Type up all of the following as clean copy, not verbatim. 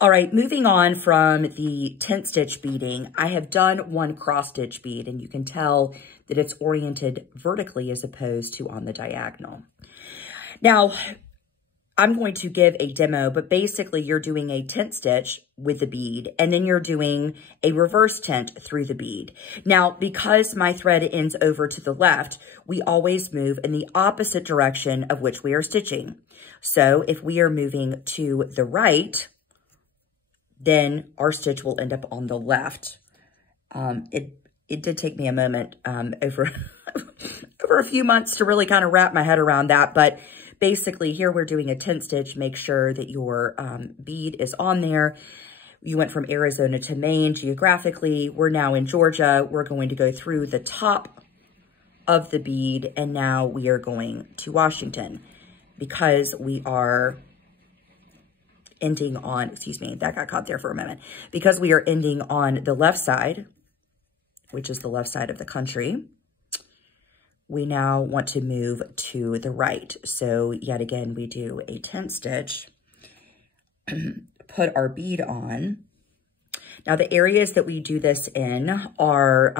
All right, moving on from the tent stitch beading, I have done one cross stitch bead, and you can tell that it's oriented vertically as opposed to on the diagonal. Now, I'm going to give a demo, but basically you're doing a tent stitch with the bead, and then you're doing a reverse tent through the bead. Now, because my thread ends over to the left, we always move in the opposite direction of which we are stitching. So if we are moving to the right, then our stitch will end up on the left. It did take me a moment over a few months to really kind of wrap my head around that, but basically here we're doing a tent stitch. Make sure that your bead is on there. You went from Arizona to Maine geographically. We're now in Georgia. We're going to go through the top of the bead, and now we are going to Washington because we are ending on, excuse me, that got caught there for a moment, because we are ending on the left side, which is the left side of the country. We now want to move to the right. So yet again, we do a tent stitch, put our bead on. Now the areas that we do this in are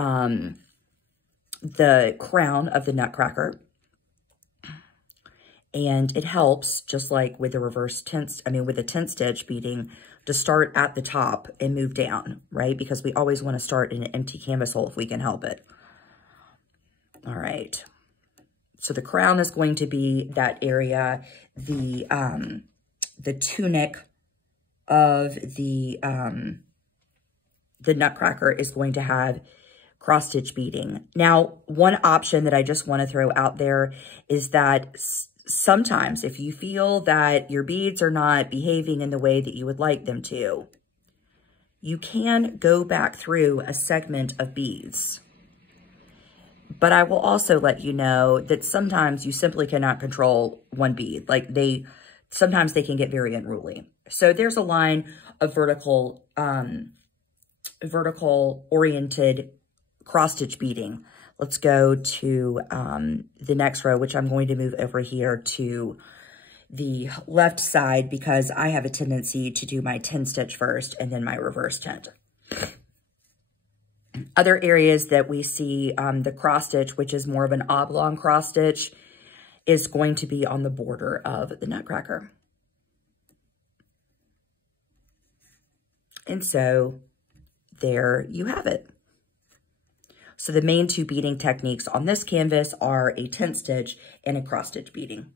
the crown of the nutcracker. And it helps, just like with the with the tent stitch beading, to start at the top and move down, right? Because we always want to start in an empty canvas hole if we can help it. All right. So the crown is going to be that area. The tunic of the nutcracker is going to have cross stitch beading. Now, one option that I just want to throw out there is that sometimes if you feel that your beads are not behaving in the way that you would like them to, you can go back through a segment of beads. But I will also let you know that sometimes you simply cannot control one bead. Like sometimes they can get very unruly. So there's a line of vertical oriented cross stitch beading. Let's go to the next row, which I'm going to move over here to the left side because I have a tendency to do my tent stitch first and then my reverse tent. Other areas that we see the cross stitch, which is more of an oblong cross stitch, is going to be on the border of the nutcracker. And so there you have it. So the main two beading techniques on this canvas are a tent stitch and a cross stitch beading.